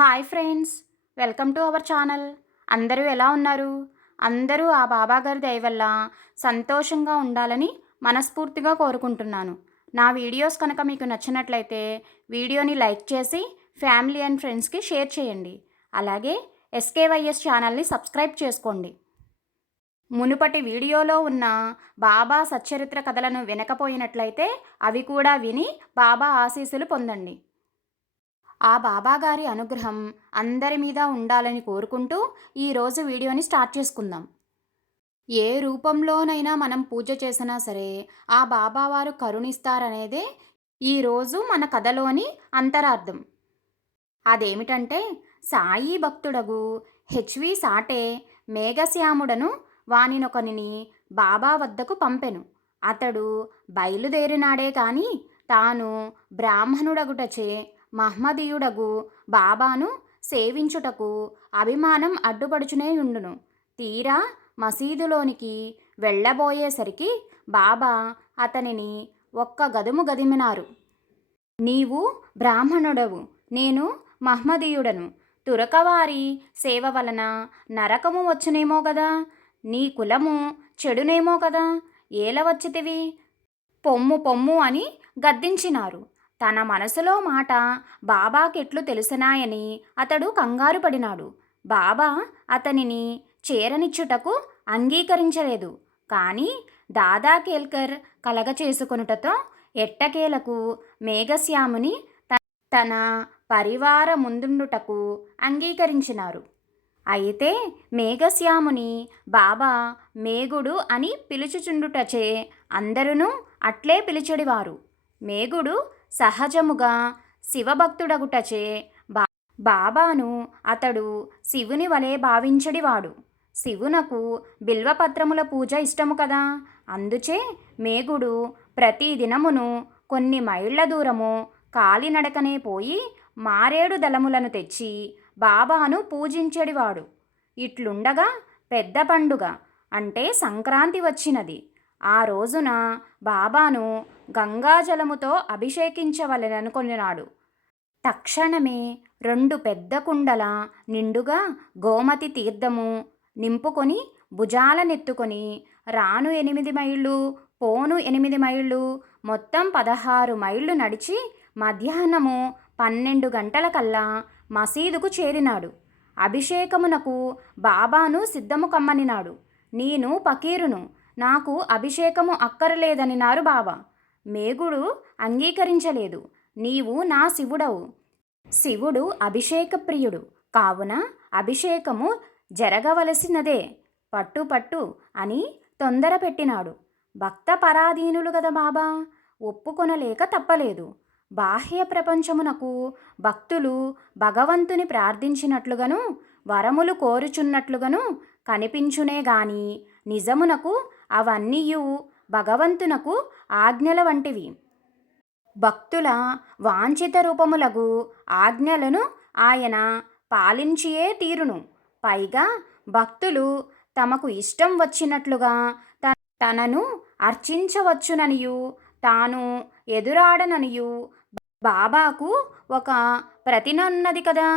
Hi friends welcome to our channel. అందరూ ఎలా ఉన్నారు? అందరూ ఆ బాబా గారి దయ వల్ల సంతోషంగా ఉండాలని మనస్ఫూర్తిగా కోరుకుంటున్నాను. నా వీడియోస్ కనుక మీకు నచ్చినట్లయితే వీడియోని లైక్ చేసి ఫ్యామిలీ అండ్ ఫ్రెండ్స్కి షేర్ చేయండి. అలాగే ఎస్కేవైఎస్ ఛానల్ని సబ్స్క్రైబ్ చేసుకోండి. మునుపటి వీడియోలో ఉన్న బాబా సచ్చరిత్ర కథలను వినకపోయినట్లయితే అవి కూడా విని బాబా ఆశీస్సులు పొందండి. ఆ బాబాగారి అనుగ్రహం అందరి మీద ఉండాలని కోరుకుంటూ ఈరోజు వీడియోని స్టార్ట్ చేసుకుందాం. ఏ రూపంలోనైనా మనం పూజ చేసినా సరే ఆ బాబావారు కరుణిస్తారనేదే ఈరోజు మన కథలోని అంతరార్థం. అదేమిటంటే సాయి భక్తుడగు హెచ్వి సాటే మేఘశ్యాముడను వానినొకనిని బాబా వద్దకు పంపెను. అతడు బయలుదేరినాడే కాని తాను బ్రాహ్మణుడగుటచే మహ్మదీయుడగు బాబాను సేవించుటకు అభిమానం అడ్డుపడుచునే ఉండును. తీరా మసీదులోనికి వెళ్ళబోయేసరికి బాబా అతనిని ఒక్క గదుము గదిమినారు. నీవు బ్రాహ్మణుడవు నేను మహ్మదీయుడను. తురకవారి సేవ వలన నరకము వచ్చునేమో కదా నీ కులము చెడునేమో కదా ఏల వచ్చితివి? పొమ్ము పొమ్ము అని గద్దించినారు. తన మనసులో మాట బాబాకెట్లు తెలుసునాయని అతడు కంగారు పడినాడు. బాబా అతనిని చేరనిచ్చుటకు అంగీకరించలేదు. కానీ దాదా కేల్కర్ కలగ చేసుకొనుటతో ఎట్టకేలకు మేఘశ్యాముని తన పరివార ముందుండుటకు అంగీకరించినారు. అయితే మేఘశ్యాముని బాబా మేగుడు అని పిలుచుచుండుటచే అందరూ అట్లే పిలిచెడివారు. మేగుడు సహజముగా శివభక్తుడగుటచే బా బాబాను అతడు శివుని వలె భావించడివాడు. శివునకు బిల్వపత్రముల పూజ ఇష్టము కదా. అందుచే మేగుడు ప్రతి దినమును కొన్ని మైళ్ళ దూరము కాలినడకనే పోయి మారేడు దళములను తెచ్చి బాబాను పూజించెడివాడు. ఇట్లుండగా పెద్ద పండుగ అంటే సంక్రాంతి వచ్చినది. ఆ రోజున బాబాను గంగాజలముతో అభిషేకించవలెననుకొనినాడు తక్షణమే రెండు పెద్ద కుండల నిండుగా గోమతి తీర్థము నింపుకొని భుజాలనెత్తుకొని రాను ఎనిమిది మైళ్ళు పోను ఎనిమిది మైళ్ళు మొత్తం పదహారు మైళ్ళు నడిచి మధ్యాహ్నము పన్నెండు గంటలకల్లా మసీదుకు చేరినాడు. అభిషేకమునకు బాబాను సిద్ధము కమ్మనినాడు. నేను పకీరును నాకు అభిషేకము అక్కరలేదనినారు బాబా. మేఘుడు అంగీకరించలేదు. నీవు నా శివుడవు. శివుడు అభిషేక ప్రియుడు కావున అభిషేకము జరగవలసినదే. పట్టు పట్టు అని తొందర పెట్టినాడు. భక్త పరాధీనులు కదా బాబా! ఒప్పుకొనలేక తప్పలేదు. బాహ్య ప్రపంచమునకు భక్తులు భగవంతుని ప్రార్థించినట్లుగాను వరములు కోరుచున్నట్లుగాను కనిపించునే గాని నిజమునకు అవన్నీయు భగవంతునకు ఆజ్ఞల వంటివి. భక్తుల వాంఛిత రూపములగు ఆజ్ఞలను ఆయన పాలించియే తీరును. పైగా భక్తులు తమకు ఇష్టం వచ్చినట్లుగా తనను అర్చించవచ్చుననియు తాను ఎదురాడననియు బాబాకు ఒక ప్రతినన్నది కదా!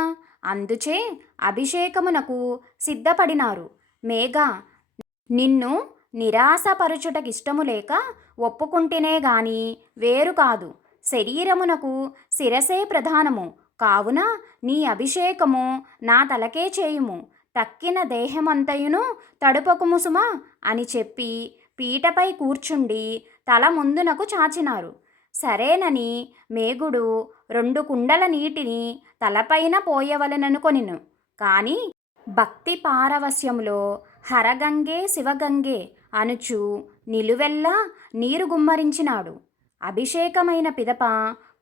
అందుచే అభిషేకమునకు సిద్ధపడినారు. మేఘ నిన్ను నిరాశపరుచుటకిష్టము లేక ఒప్పుకుంటేనే గాని వేరు కాదు. శరీరమునకు శిరసే ప్రధానము. కావున నీ అభిషేకము నా తలకే చేయుము. తక్కిన దేహమంతయును తడుపకుము సుమా అని చెప్పి పీటపై కూర్చుండి తల ముందునకు చాచినారు. సరేనని మేగుడు రెండు కుండల నీటిని తలపైన పోయవలెననుకొనిను. కాని భక్తి పారవస్యములో హరగంగే శివగంగే అనుచు నిలువెల్లా నీరు గుమ్మరించినాడు. అభిషేకమైన పిదప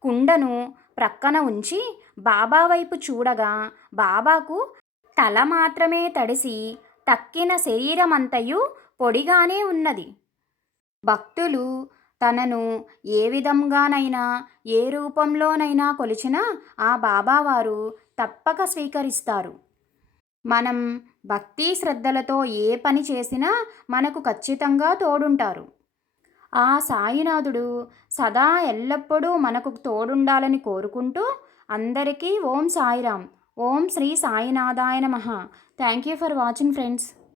కుండను ప్రక్కన ఉంచి బాబా వైపు చూడగా బాబాకు తల మాత్రమే తడిసి తక్కిన శరీరమంతయు పొడిగానే ఉన్నది. భక్తులు తనను ఏ విధంగానైనా ఏ రూపంలోనైనా కొలిచినా ఆ బాబావారు తప్పక స్వీకరిస్తారు. మనం భక్తి శ్రద్ధలతో ఏ పని చేసినా మనకు ఖచ్చితంగా తోడుంటారు. ఆ సాయినాథుడు సదా ఎల్లప్పుడూ మనకు తోడుండాలని కోరుకుంటూ అందరికీ ఓం సాయిరామ్ ఓం శ్రీ సాయినాథాయ నమ. Thank you for watching friends.